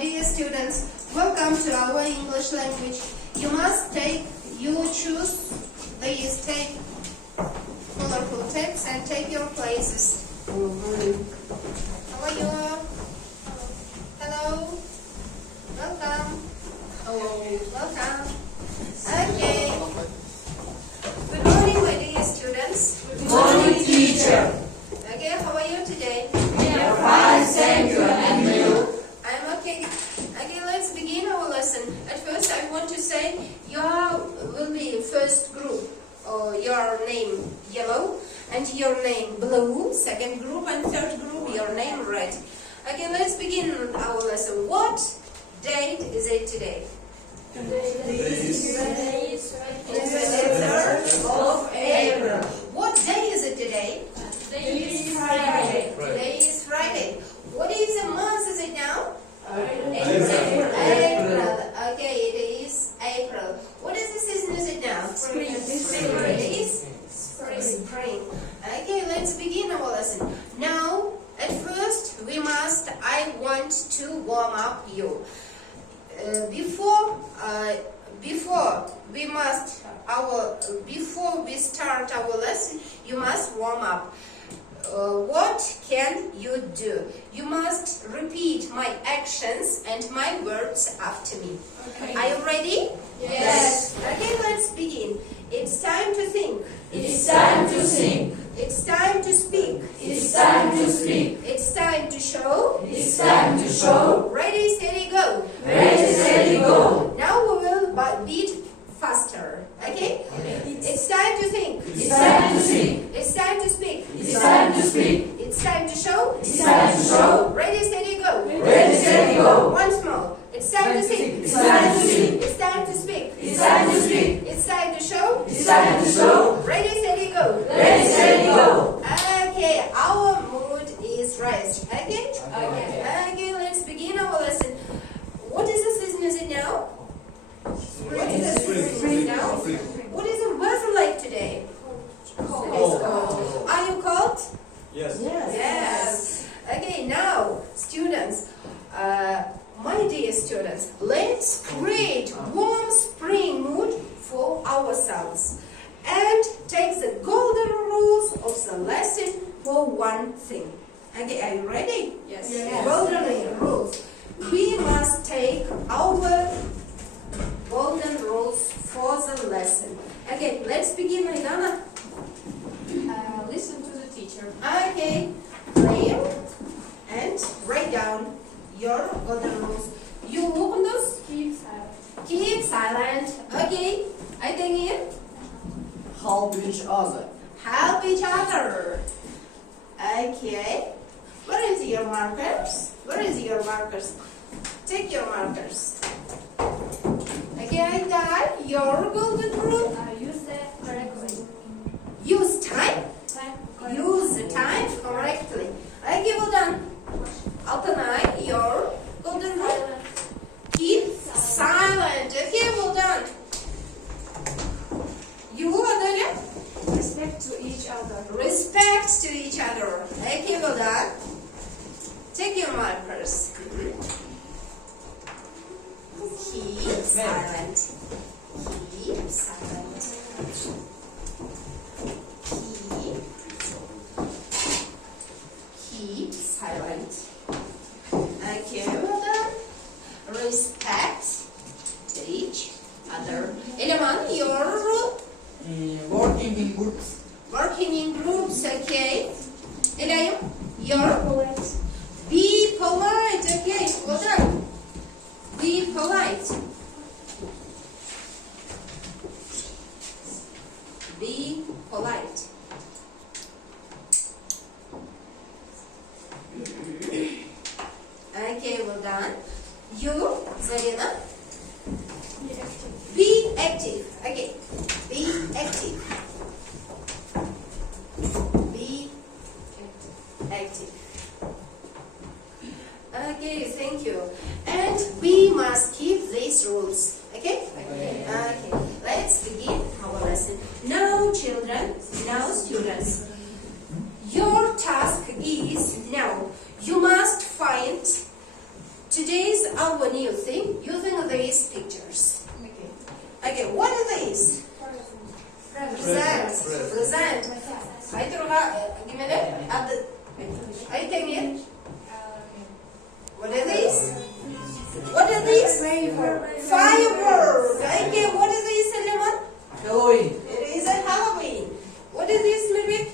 dear students, welcome to our English language. You choose these tape, colorful tapes and take your places. How are you? Hello. Welcome. Hello. Welcome. Okay. Good morning, my dear students. Good morning, teacher. Okay, how are you today? We are fine, thank you. And you? I'm okay. Okay, let's begin our lesson. At first, I want to say you will be first group, or your name yellow, and your name blue. Second group and third group, your name red. Okay, let's begin our lesson. What date is it today? Today is 3rd of April. What day is it today? Today is Friday. Today is Friday. What is the month is it now? April. Okay, it is April. What is the season is it now? Spring. It is spring. Okay, let's begin our lesson. Now, at first, I want to warm up you. Before we start our lesson, you must warm up. What can you do? You must repeat my actions and my words after me. Okay. Are you ready? Yes. Okay, let's begin. It's time to think. It's time to think. It's time to speak. It's time to speak. It's time to show. It's time to show. Ready, steady, go. Ready, steady, go. Now we will beat faster. Okay? It's time to think. It's time to think. It's time to speak. It's time to speak. It's time to show. It's time to show. Ready, steady, go. Ready, steady, go. Once more. It's time to think. It's time to think. It's time to speak. It's time to speak. It's time to show. It's time to show. Ready, steady, go. Ready, steady, go. Okay, our mood is raised. Okay? Okay. Okay, let's begin our lesson. What is the season is it now? What is the season now? What is the weather like today? Cold. Are you cold? Yes. Yes. Okay, now, students, my dear students, let's create warm spring mood for ourselves and take the golden rules of the lesson for one thing. Okay, are you ready? Yes. Golden rules. We must take our golden rules for the lesson. Okay, let's begin, Maidana. Listen to the teacher. Okay, play and write down your golden rules. You open those? Keep silent. Keep silent. Okay, I think here. Help each other. Help each other. Okay. Where is your markers? Where is your markers? Take your markers. Okay, write down your golden rule. Use the correctly. Use time. Use the time correctly. Okay, well done. Altanay, your golden rule. Keep silent. Okay, well done. You, Adalia? Respect to each other. Respect to each other. Okay, well done. Take your markers. Keep silent. Keep silent. Keep silent. Okay, well done. Respect to each other. Eleman, your rule? Working in groups. Working in groups, okay. Elayim, your? Be polite, okay, well done. Be polite. Be polite. Okay, well done. You, Zarina? Be active. Okay. Be active. Be active. Okay, thank you. And we must keep these rules. Okay? Okay. Let's begin our lesson. Now, children, now, students, your task is now you must find today's our new thing using these pictures. Okay, what are these? Present. I think it. What are these? What are these? Fireworks. Okay, what is this, Lemon? Halloween. It is a Halloween. What is this, Ludwig?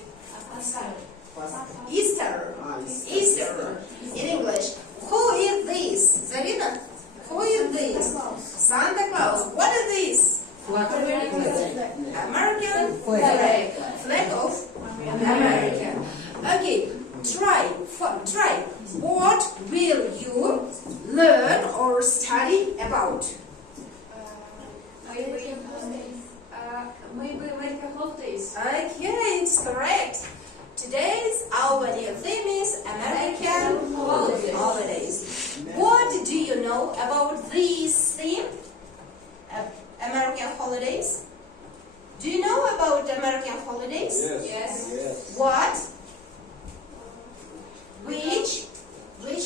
Easter. Easter. In English. Who is this? Zarina? Who is this? Santa Claus. What is this? American flag. Flag of America. Okay, try. What will you learn or study about? Maybe American holidays. Okay, it's correct. Today's our new theme is American holidays. What do you know about this theme? American holidays? Do you know about American holidays? Yes. What? Which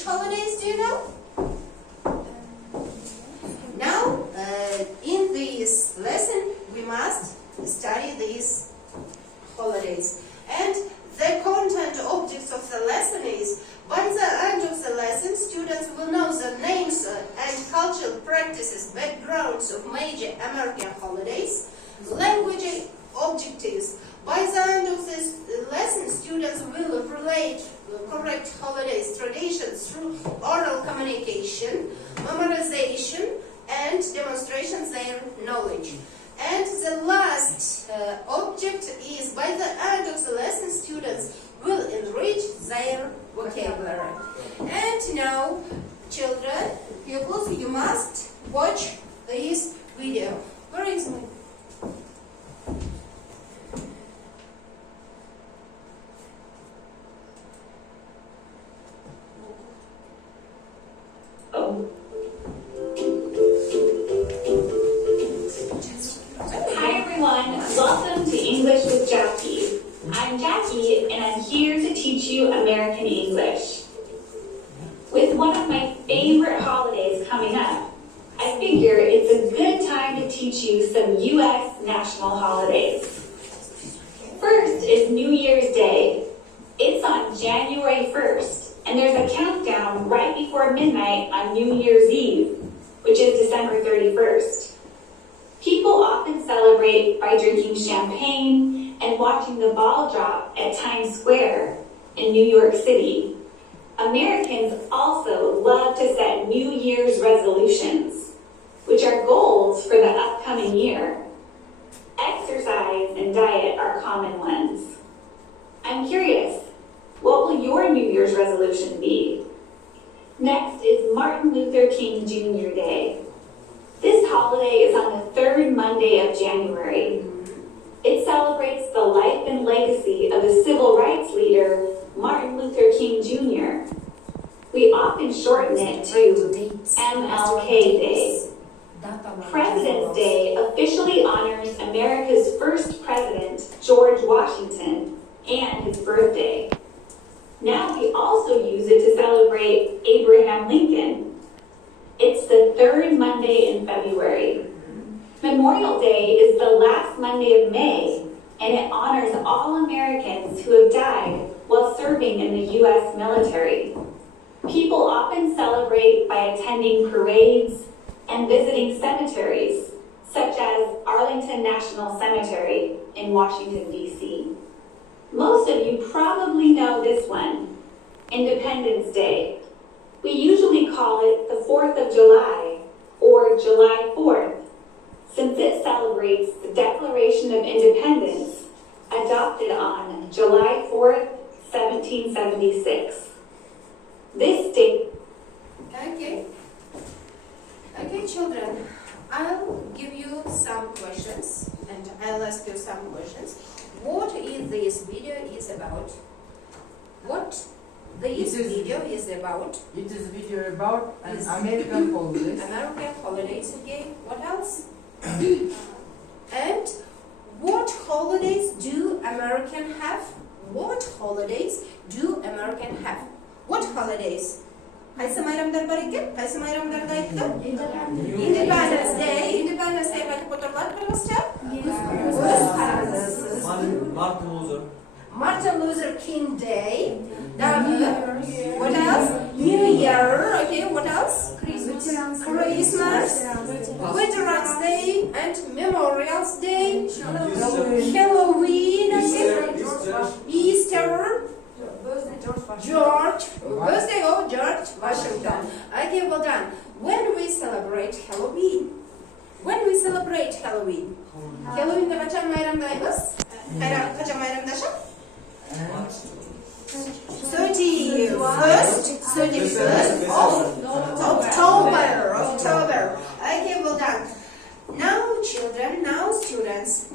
holidays do you know? Now, in this lesson, we must study these holidays. And the content objects of the lesson is, by the end of the lesson, students will know the names and cultural practices, backgrounds of major American holidays. Language objectives. By the end of this lesson, students will relate correct holidays traditions through oral communication, memorization, and demonstrations their knowledge. And the last object is, by the end of the lesson, students will enrich their vocabulary. And now, children, pupils, you must watch this video. Where is my... Hi everyone, welcome to English with Jackie. I'm Jackie and I'm here to teach you American English. With one of my favorite holidays coming up, I figure it's a good time to teach you some U.S. national holidays. First is New Year's Day. It's on January 1st, and there's a countdown right before midnight on New Year's Eve, which is December 31st. People often celebrate by drinking champagne and watching the ball drop at Times Square in New York City. Americans also love to set New Year's resolutions, which are goals for the upcoming year. Exercise and diet are common ones. I'm curious, what will your New Year's resolution be? Next is Martin Luther King Jr. Day. This holiday is on the third Monday of January. It celebrates the life and legacy of the civil rights leader, Martin Luther King Jr. We often shorten it to MLK Day. President's Day officially honors America's first president, George Washington, and his birthday. Now we also use it to celebrate Abraham Lincoln. It's the third Monday in February. Memorial Day is the last Monday of May, and it honors all Americans who have died while serving in the U.S. military. People often celebrate by attending parades and visiting cemeteries, such as Arlington National Cemetery in Washington, D.C. Most of you probably know this one, Independence Day. We usually call it the 4th of July, or July 4th, since it celebrates the Declaration of Independence adopted on July 4th, 1776. This date... Okay, children, I'll give you some questions, and I'll ask you some questions. What is this video is about? What this video is about? It is a video about an American holidays. American holidays, okay. What else? And what holidays do American have? What holidays do American have? What holidays? Кайсы майрамдар бар екен? Кайсы майрамдарды айтты? Independence Day. Independence Day айтып отырлар кыргызча? Martin Luther King Day. What else? New Year. Okay, what else? Christmas. Veterans Day and Memorials Day. Halloween. Easter. Birthday of George Washington. Okay, well done. When we celebrate Halloween? When we celebrate Halloween? Halloween kaçan bayramdayız? Kaçan bayramdaşım? 31st of October. Okay, well done. Now, children, now students,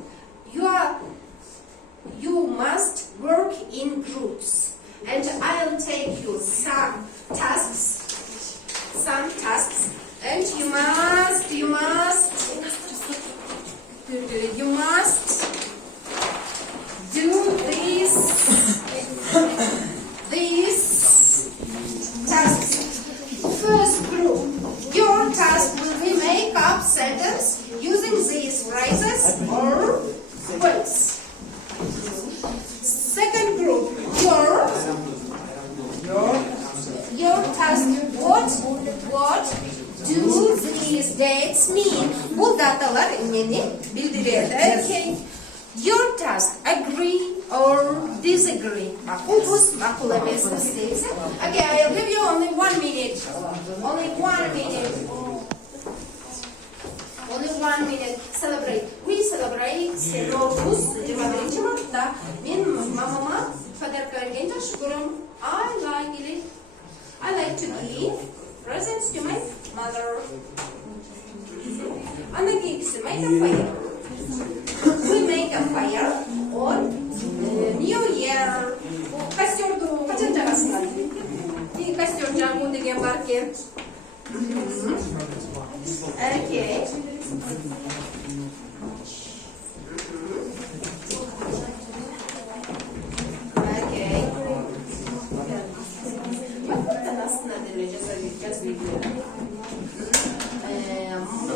you must work in groups, and I'll take you some tasks, and you must do these tasks. First group, your task will be make up sentence using these phrases or words. Second group, your task, what do these dates mean? Bu datalar neni bildiradi. Okay. Your task, agree or disagree. Makul bus, makul emes isteyse. Okay, I'll give you only 1 minute. Only 1 minute. Only 1 minute. Celebrate. We celebrate Novruz 21 Mart'ta. Benim mamama pодарка vergence şükürüm. I like to give presents to my mother. Она gives make a fire. We make a fire on New Year. Костерду қашан жағасыңдар? Костер жағу деген бар екен. Okay.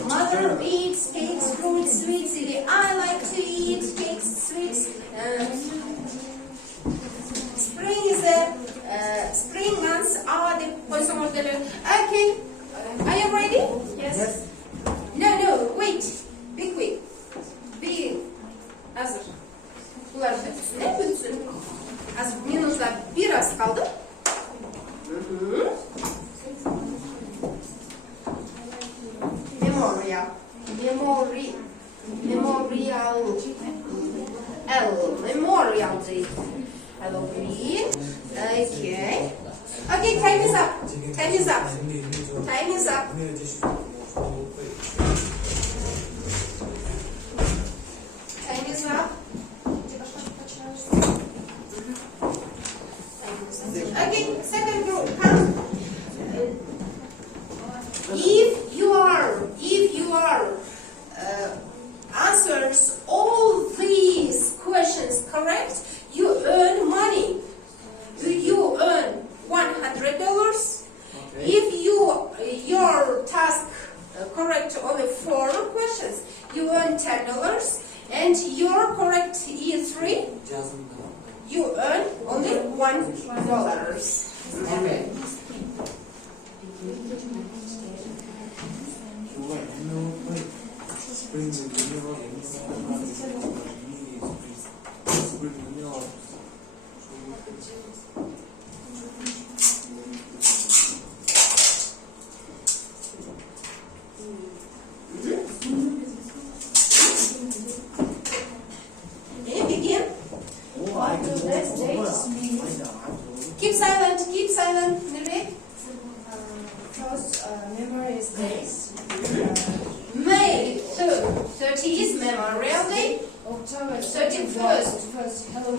Mother eats cakes, fruits, sweets. I like to eat cakes, sweets. Spring is spring months are the okay. Are you ready? Yes. No, wait. Be quick. Be hazır. Bunlar bütüsün. Ne bütüsün? Az minutlar biraz kaldı. Memorial Day. Halloween. Okay. Okay, time is up. Time is up. Time is up. Time is up. Okay, second group, come. If you are answers all these questions correct, you earn money. You earn $100. Okay. If your task correct only 4 questions, you earn $10. And your correct E3, you earn only $1. Okay. Begin. What do these dates mean? Keep silent. Nereye? First, Memories Days. May 30 is Memorial Day. October 31st,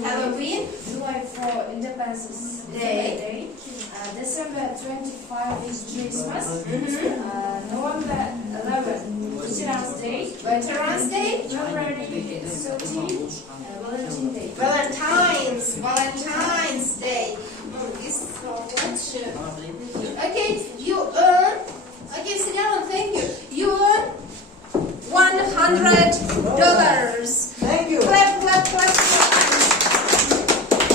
Halloween. July 4, Independence Day. December 25 is Christmas. November 11, Veterans Day. Veterans Day. February 13, Valentine's Day. Valentine's Day. This is so much. Okay, you earn. Okay, sit down. Thank you. You earn $100. Thank you. Clap, clap, clap, clap.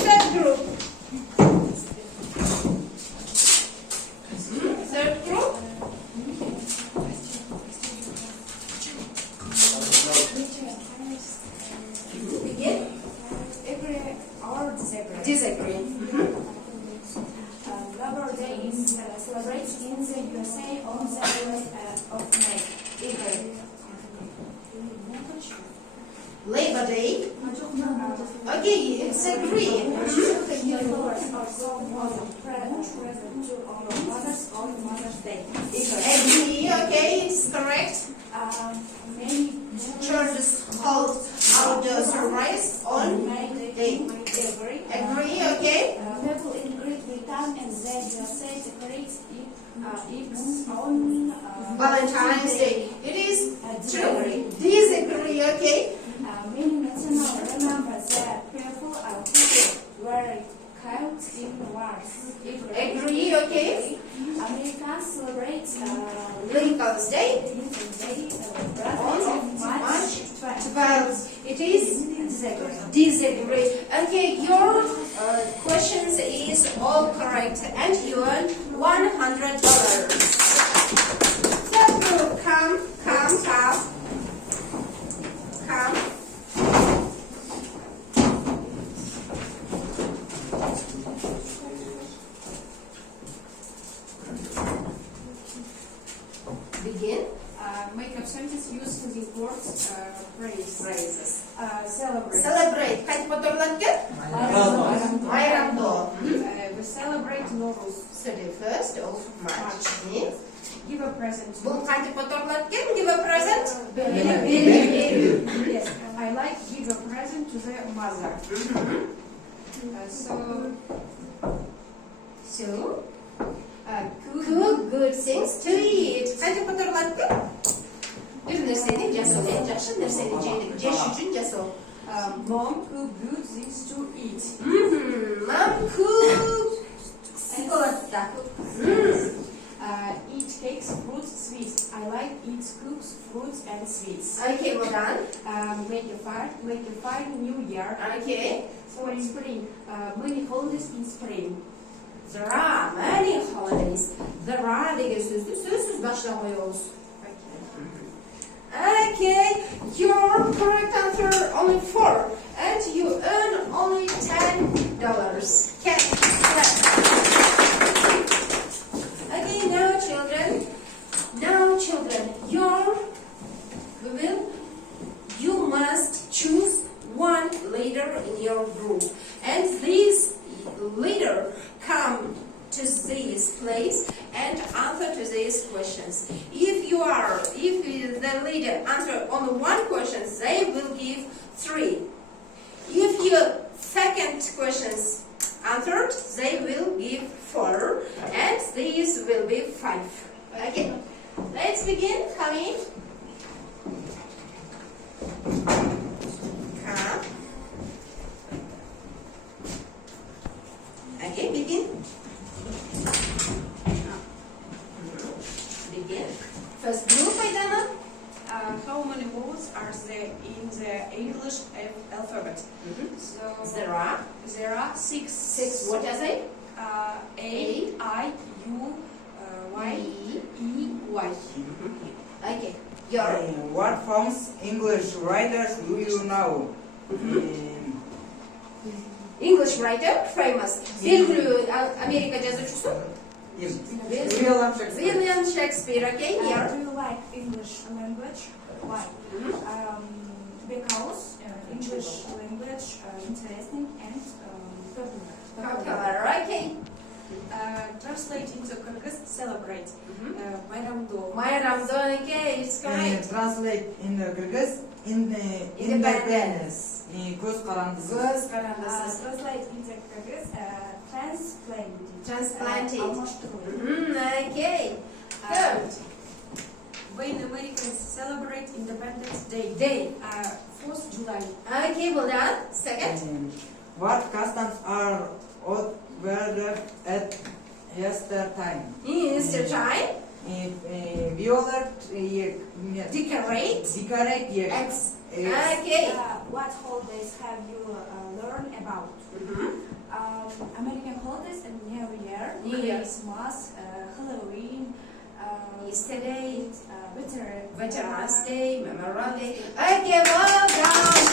Third group. Third group. Begin. Agree or disagree? Disagree. Labor Day is celebrated in the USA on the 11th of May. Agree. Labor Day. Okay, it's agree. Your flowers are so awesome. Present to on your Mother's Day. Agree. Okay, it's correct. Many Church is called outdoor sunrise on May day. agree. Agree. Okay. People in Great Britain and the USA celebrate its own Valentine's Day. It is disagree. Disagree. Okay. Many national remember that people were killed in wars. Agree. Okay. Americans celebrate Lincoln's Day Lincoln's Day on March March 12th. It is disagree. Okay, your questions is all correct, and you earn $100. Third group, come. Begin. Make up sentences using the words Phrases. celebrate. Celebrate. Қайтып отырылады? Майрамдо. We celebrate Nowruz. 31st of March. Give a present. Бұл қайтып отырылады? Give a present. Yes, I like give a present to the mother. So, cook good things to eat. Қайтып отырылады? Bir нәрсені жасау, ең жақсы нәрсені жеш үшін жасау. Mom cook good things to eat. Mom cook. Eat cakes, fruits, sweets. I like eat cooks, fruits and sweets. Okay, well done. Make a fire New Year. Okay. So in spring, many holidays in spring. There are many holidays. There are деген сөзді сөзсіз башына қоямыз. Okay, your correct answer only 4, and you earn only $10. Okay, now children, you must choose one leader in your group, and this leader come to this place and answer to these questions. If the leader answer only one question, they will give 3. If your second questions answered, they will give 4, and these will be 5. Okay, let's begin. Come in. Come. Okay, begin. Begin. First group, Aidana. How many vowels are there in the English alphabet? So There are 6. 6. What are they? A, I, U, Y, E, Y. Okay. Your What famous English writers do you know? English writer, famous. Белгілі Америка жазушысы? William Shakespeare. Okay, here. Do you like English language? Why? Because English language interesting and Popular. Okay. Translate into Kyrgyz, celebrate. Bayramdo. Майрамдо. Okay, it's correct. Translate in the Kyrgyz independence. Көз қарандысы. Көз қарандысы. Translate into Kyrgyz, Transplanted. Almashtırу. Okay. Third. When Americans celebrate Independence Day. 4th July. Okay, well done. Second. What customs are observed at Yesterday. Yesterday. Violet. Decorate. Decorate. Yes. Okay. What holidays have you learned about? American holidays and New Year, New Year. Christmas, Halloween, Yesterday. Veterans Veterans Day, Memorial Day. Okay, well done.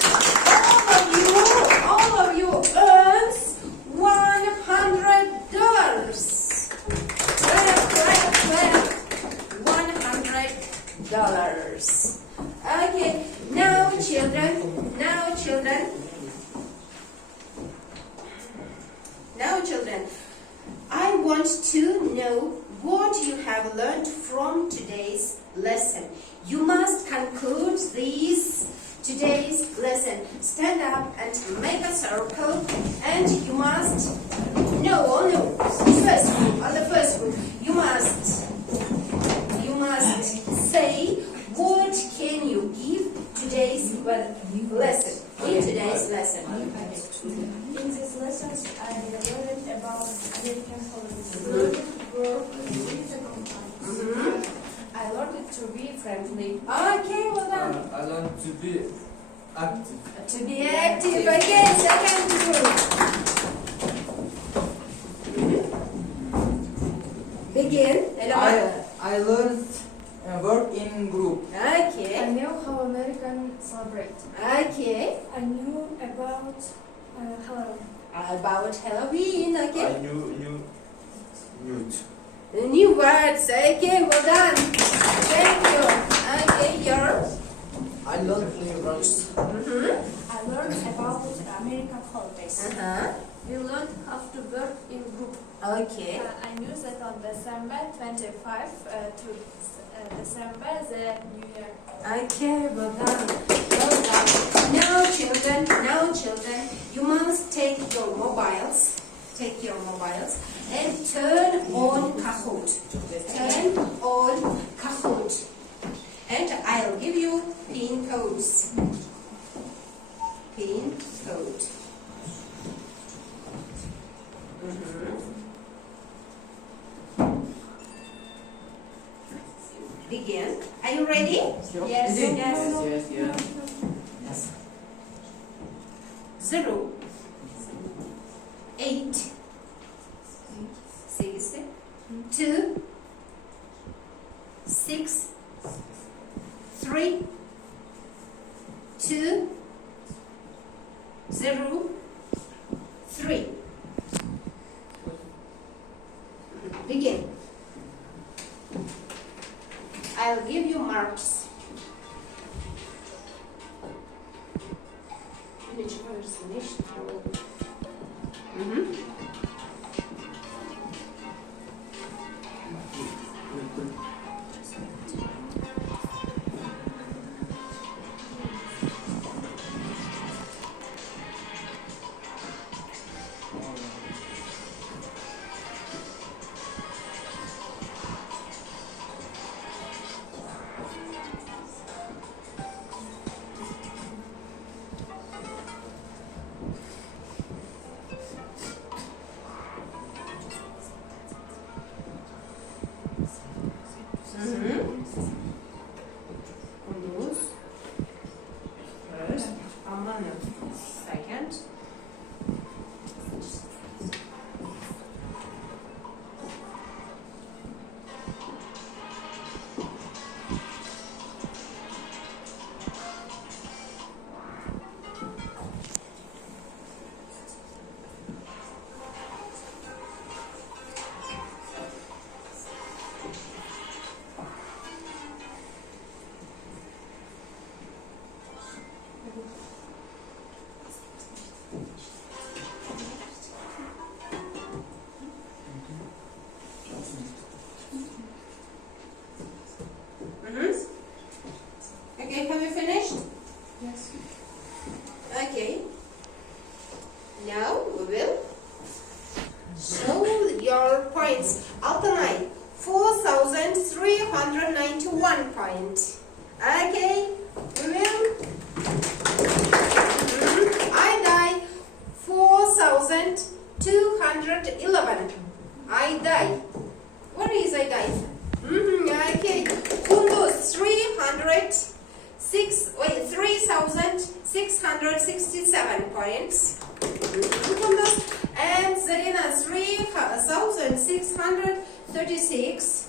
All of you earns $100. $100. Okay, now children, I want to know what you have learned from today's lesson. You must conclude today's lesson. Stand up and make a circle, and you must on the first group. You must say what can you give today's lesson. In today's lesson. In these lessons, I learned about American holidays. I learned to be friendly. Okay, well done. I learned to be active. To be active again, second group. Begin. I learned work in group. Okay. I know how Americans celebrate. Okay. I knew about Halloween. About Halloween, okay. I knew New words, okay, well done. Thank you. Okay, yours. I learned new words. I learned about American holidays. We learned how to work in group. Okay. I knew that on December 25 to December the New Year. Okay, well done. Well done. Now children, you must take your mobiles and turn on Kahoot. And I'll give you pin codes. Pin code. Begin. Are you ready? Yes. Yes. 0, 8, 6, 2, 6, 3, 2, 0, 3. Begin. I'll give you marks. First, Amana. Second. Okay, have you finished? Yes. Okay. Now we will show your points. Altanay, 4,391 points. Okay, we will. I die 4,211. I die 336.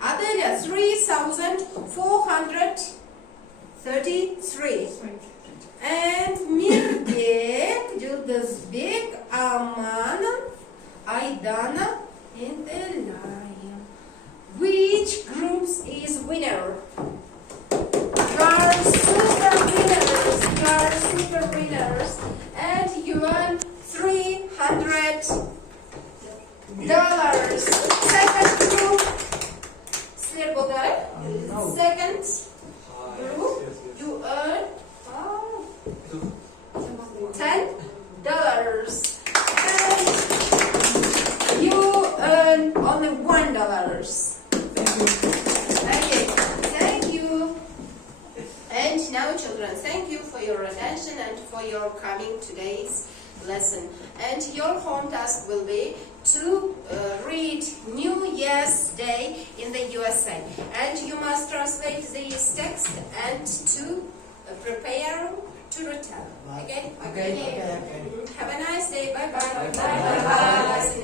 Adelia 3433. And Mirbek, Yıldızbek, Aman, Aydana, and Elaya. Which groups is winner? You are super winners. You are super winners. And you won $300. Second group. Slir Bulgari. Second group. You earn $10. And you earn only $1. Okay, thank you. And now, children, thank you for your attention and for your coming today's lesson. And your home task will be to read New Year's Day in the USA. And you must translate these texts and to prepare to return. Okay? Okay. Have a nice day. Bye-bye. Bye-bye. Bye-bye.